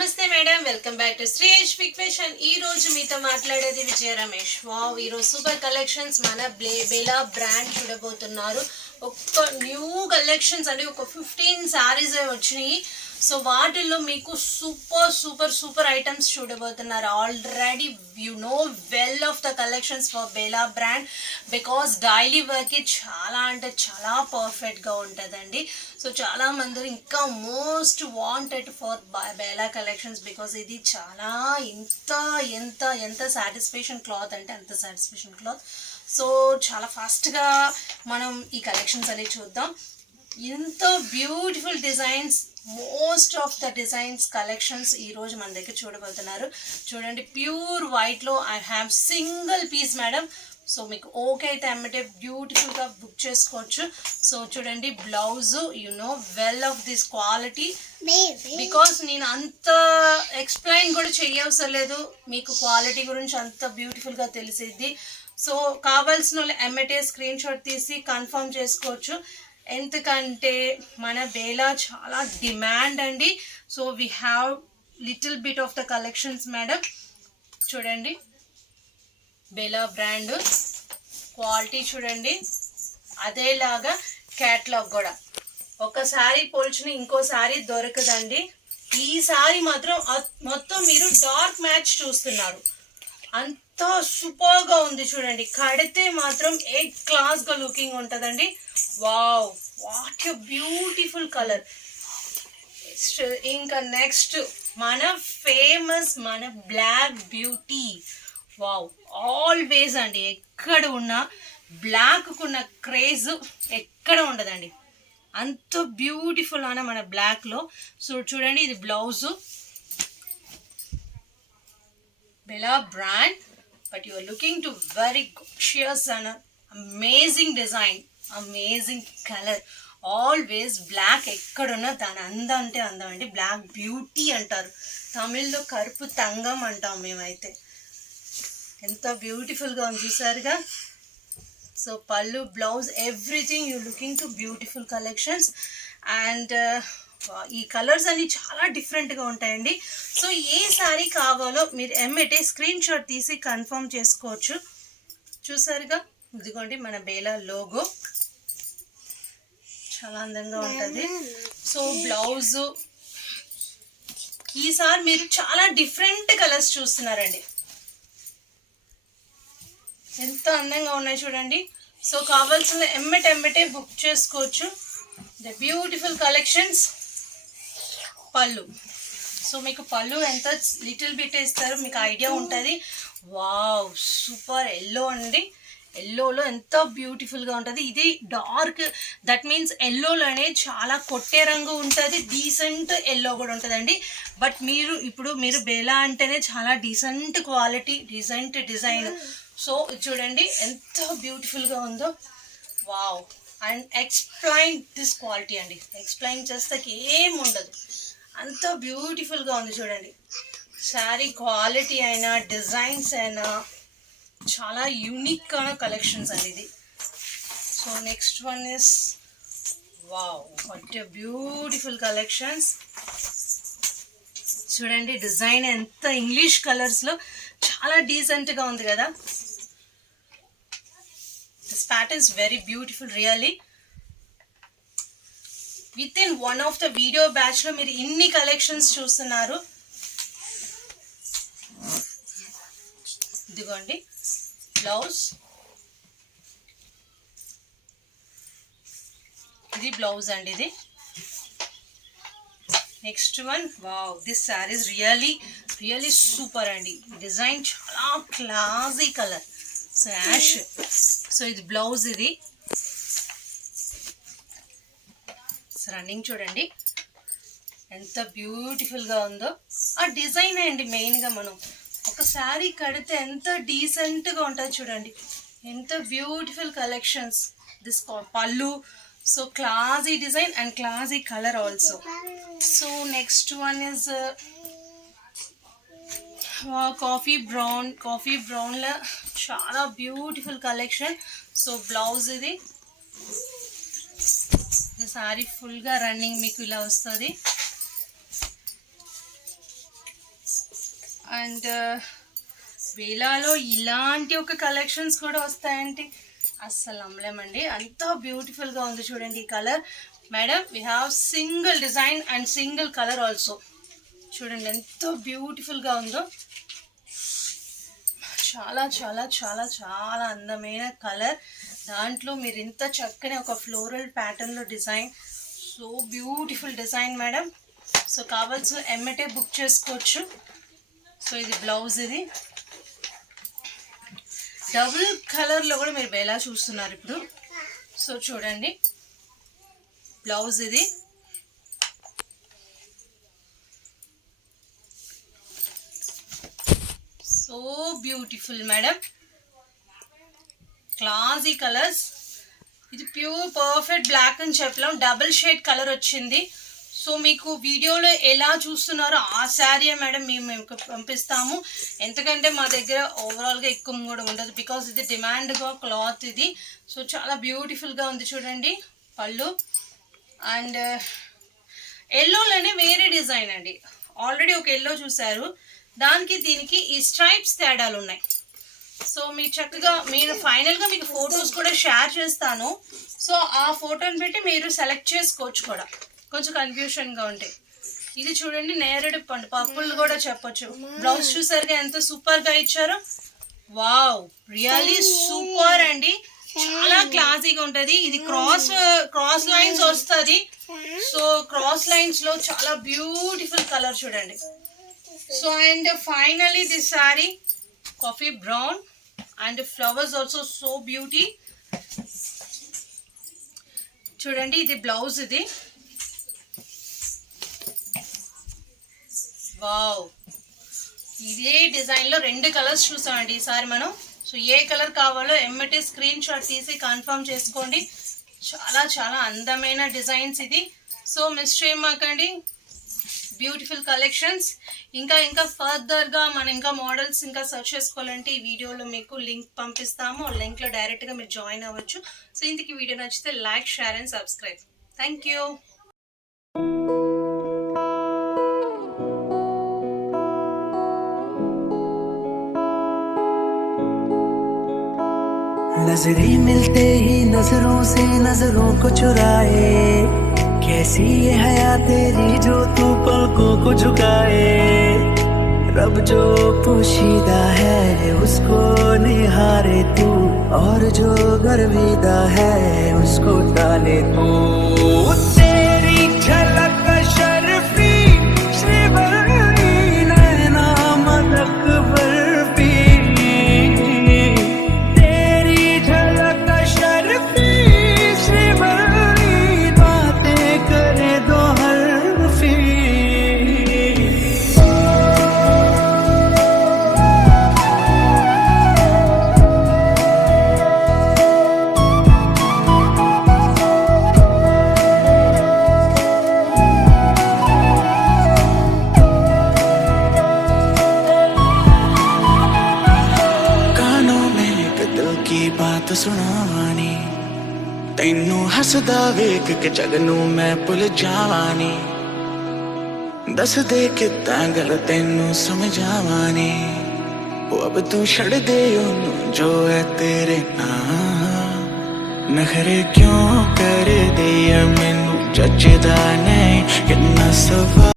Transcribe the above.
నమస్తే madam, welcome back to Shriyesh big fashion. ఈ రోజు మీతో మాట్లాడేది విజయ రమేష్. వావ్, ఈ రోజు సూపర్ కలెక్షన్స్ మన బెలా బ్రాండ్ చూడబోతున్నారు. ఒక న్యూ కలెక్షన్స్ అంటే ఒక 15 సారీస్ వచ్చినాయి. సో వాటిల్లో మీకు సూపర్ సూపర్ సూపర్ ఐటమ్స్ చూడబోతున్నారు. Already you know well of the collections for Bela brand, because daily వర్క్కి చాలా అంటే చాలా పర్ఫెక్ట్గా ఉంటుందండి. సో చాలా మంది ఇంకా most wanted for Bela collections, because ఇది చాలా ఎంత ఎంత ఎంత సాటిస్ఫాక్షన్ క్లాత్ అంటే అంత సాటిస్ఫాక్షన్ క్లాత్. సో చాలా ఫాస్ట్గా మనం ఈ కలెక్షన్స్ అనేవి చూద్దాం. ఎంత beautiful designs, most of the designs collections ఈరోజు మన దగ్గర చూడబోతున్నారు. చూడండి, ప్యూర్ వైట్లో I have single piece madam. So మీకు ఓకే అయితే అమ్మటే బ్యూటిఫుల్గా బుక్ చేసుకోవచ్చు. సో చూడండి, blouse you know well of this quality, because నేను అంత ఎక్స్ప్లెయిన్ కూడా చేయవసరం లేదు, మీకు క్వాలిటీ గురించి అంత బ్యూటిఫుల్గా తెలిసిద్ది. సో కావాల్సిన వాళ్ళు ఎమ్మటే స్క్రీన్ షాట్ తీసి కన్ఫర్మ్ చేసుకోవచ్చు. ఎందుకంటే మన బేలా చాలా డిమాండ్ అండి. So we have little bit of the collections madam. చూడండి, బేలా బ్రాండ్ క్వాలిటీ చూడండి, అదేలాగా క్యాట్లాగ్ కూడా ఒకసారి పోల్చిన ఇంకోసారి దొరకదండి. ఈసారి మాత్రం మొత్తం మీరు డార్క్ మ్యాచ్ చూస్తున్నారు, అంత సూపర్గా ఉంది. చూడండి, కడితే మాత్రం ఏ క్లాస్గా లుకింగ్ ఉంటుందండి. Wow, what a beautiful colour. ఇంకా నెక్స్ట్ మన ఫేమస్ మన బ్లాక్ బ్యూటీ. వావ్, ఆల్వేస్ అండి, ఎక్కడ ఉన్నా బ్లాక్కున్న క్రేజ్ ఎక్కడ ఉండదండి, అంత బ్యూటిఫుల్ అన్న మన బ్లాక్లో. సో చూడండి, ఇది blouse Bela brand, but you are looking to very gorgeous and amazing design, amazing color. Always black ఎక్కడున్నా దాని అందం అంటే అందం అండి. బ్లాక్ బ్యూటీ అంటారు, తమిళ్లో కరుపు తంగం అంటాం మేమైతే. ఎంత బ్యూటిఫుల్గా ఉంది చూసారుగా. సో పళ్ళు, blouse, everything you looking to beautiful collections. And ఈ కలర్స్ అన్ని చాలా డిఫరెంట్గా ఉంటాయండి. సో ఏ సారీ కావాలో మీరు ఎమ్మటే స్క్రీన్ షాట్ తీసి కన్ఫర్మ్ చేసుకోవచ్చు. చూసారుగా, ఇదిగోండి మన బేలా లోగో, చాలా అందంగా ఉంటుంది. సో బ్లౌజు ఈసారి మీరు చాలా డిఫరెంట్ కలర్స్ చూస్తున్నారండి, ఎంత అందంగా ఉన్నాయి చూడండి. సో కావాల్సిన ఎమ్మటే బుక్ చేసుకోవచ్చు. The beautiful collections. పళ్ళు, సో మీకు పళ్ళు ఎంత లిటిల్ బిట్ ఇస్తారు మీకు ఐడియా ఉంటుంది. వావ్, సూపర్ ఎల్లో అండి. ఎల్లోలో ఎంత బ్యూటిఫుల్గా ఉంటుంది. ఇది డార్క్, దట్ మీన్స్ ఎల్లోలోనే చాలా కొట్టే రంగు ఉంటుంది, డీసెంట్ ఎల్లో కూడా ఉంటుందండి. బట్ మీరు బేలా అంటేనే చాలా decent quality, decent design. So చూడండి ఎంత బ్యూటిఫుల్గా ఉందో. Wow, and explain this quality అండి, ఎక్స్ప్లెయిన్ చేస్తే ఏం ఉండదు, అంత బ్యూటిఫుల్గా ఉంది చూడండి. శారీ క్వాలిటీ అయినా డిజైన్స్ అయినా చాలా యూనిక్ అయిన కలెక్షన్స్ అండి ఇది. So next one is wow, what a beautiful collections. చూడండి, డిజైన్ ఎంత ఇంగ్లీష్ కలర్స్లో చాలా డీసెంట్గా ఉంది కదా. This pattern is very beautiful really. With in one of the video batch లో మీరు ఇన్ని కలెక్షన్స్ చూస్తున్నారు. ఇదిగోండి బ్లౌజ్, ఇది బ్లౌజ్ అండి. ఇది next one. Wow, this saris really really super అండి. డిజైన్ చాలా classy colour, so ash. So ఇది బ్లౌజ్, ఇది రన్నింగ్ చూడండి ఎంత బ్యూటిఫుల్గా ఉందో. ఆ డిజైన్ అండి మెయిన్గా. మనం ఒక శారీ కడితే ఎంత డీసెంట్గా ఉంటుంది చూడండి, ఎంత బ్యూటిఫుల్ కలెక్షన్స్. దిస్ పళ్ళు, so classy design and classy colour also. So next one is coffee బ్రౌన్లో చాలా బ్యూటిఫుల్ కలెక్షన్. సో బ్లౌజ్, ఇది సారీ ఫుల్గా రన్నింగ్ మీకు ఇలా వస్తుంది. అండ్ బేలాలో ఇలాంటి ఒక కలెక్షన్స్ కూడా వస్తాయంటే అస్సలు నమ్మలేమండి. అంత బ్యూటిఫుల్గా ఉంది చూడండి ఈ colour. Madam we have single design and single colour also. చూడండి ఎంతో బ్యూటిఫుల్గా ఉందో. చాలా చాలా చాలా చాలా అందమైన కలర్. దాంట్లో మీరు ఇంత చక్కని ఒక ఫ్లోరల్ ప్యాటర్న్లో design, so beautiful design madam. So కావాల్సిన ఎమ్మటే బుక్ చేసుకోవచ్చు. సో ఇది బ్లౌజ్, ఇది డబుల్ కలర్లో కూడా మీరు బేలా చూస్తున్నారు ఇప్పుడు. సో చూడండి బ్లౌజ్ ఇది. So beautiful madam, classy colours. ఇది ప్యూర్ పర్ఫెక్ట్ బ్లాక్ అని చెప్పలేం, డబుల్ షేడ్ కలర్ వచ్చింది. సో మీకు వీడియోలో ఎలా చూస్తున్నారో ఆ శారీ మేడం మేము పంపిస్తాము. ఎందుకంటే మా దగ్గర ఓవరాల్గా ఎక్కువ కూడా ఉండదు, బికాజ్ ఇది డిమాండ్గా క్లాత్ ఇది. సో చాలా బ్యూటిఫుల్గా ఉంది చూడండి పళ్ళు. అండ్ ఎల్లోలోనే వేరే డిజైన్ అండి. ఆల్రెడీ ఒక ఎల్లో చూసారు, దానికి దీనికి ఈ స్ట్రైప్స్ తేడాలు ఉన్నాయి. సో మీరు చక్కగా మీరు ఫైనల్గా మీకు ఫొటోస్ కూడా షేర్ చేస్తాను. సో ఆ ఫోటోని పెట్టి మీరు సెలెక్ట్ చేసుకోవచ్చు కూడా, కొంచెం కన్ఫ్యూషన్గా ఉంటాయి. ఇది చూడండి నేరేడు పండు పప్పులు కూడా చెప్పొచ్చు. బ్లౌజ్ చూసారుగా ఎంత సూపర్గా ఇచ్చారో. వావ్, రియల్లీ సూపర్ అండి, చాలా క్లాసీగా ఉంటుంది. ఇది క్రాస్ లైన్స్ వస్తుంది. సో క్రాస్ లైన్స్ లో చాలా బ్యూటిఫుల్ కలర్ చూడండి. So and finally this sorry coffee brown and flowers also so beauty. చూడండి ఇది బ్లౌజ్, ఇది వావ్. ఇదే డిజైన్లో 2 కలర్స్ చూసామండి ఈసారి మనం. సో ఏ కలర్ కావాలో ఎమ్మటే స్క్రీన్ షాట్ తీసి కన్ఫర్మ్ చేసుకోండి. చాలా చాలా అందమైన డిజైన్స్ ఇది. సో మిస్ చేయమాకండి, బ్యూటిఫుల్ కలెక్షన్స్. ఇంకా ఫర్దర్గా మనం ఇంకా మోడల్స్ ఇంకా సర్చ్ చేసుకోవాలంటే ఈ వీడియోలో మీకు లింక్ పంపిస్తాము. ఆ లింక్లో డైరెక్ట్గా మీరు జాయిన్ అవ్వచ్చు. సో ఇందుకు వీడియో నచ్చితే like, share and subscribe. Thank you. नजरें मिलते ही नजरों से नजरों को चुराए, कैसी ये हया तेरी जो तू पलकों को झुकाए। रब जो पोशीदा है उसको निहारे तू, और जो गर्विदा है उसको टाले तू। तेरी झलक शर्फी श्रीवल्ली नैना मदक बर्फी, बात सुनावानी तैनू हसदा वेख के जग नू मैं भुल जावानी। दस दे किता गल तैनू समझावानी, वो अब तू छड़ दे ओनू जो है तेरे नाल। नखरे क्यों कर दिया मैनू जचदा नहीं कितना सवा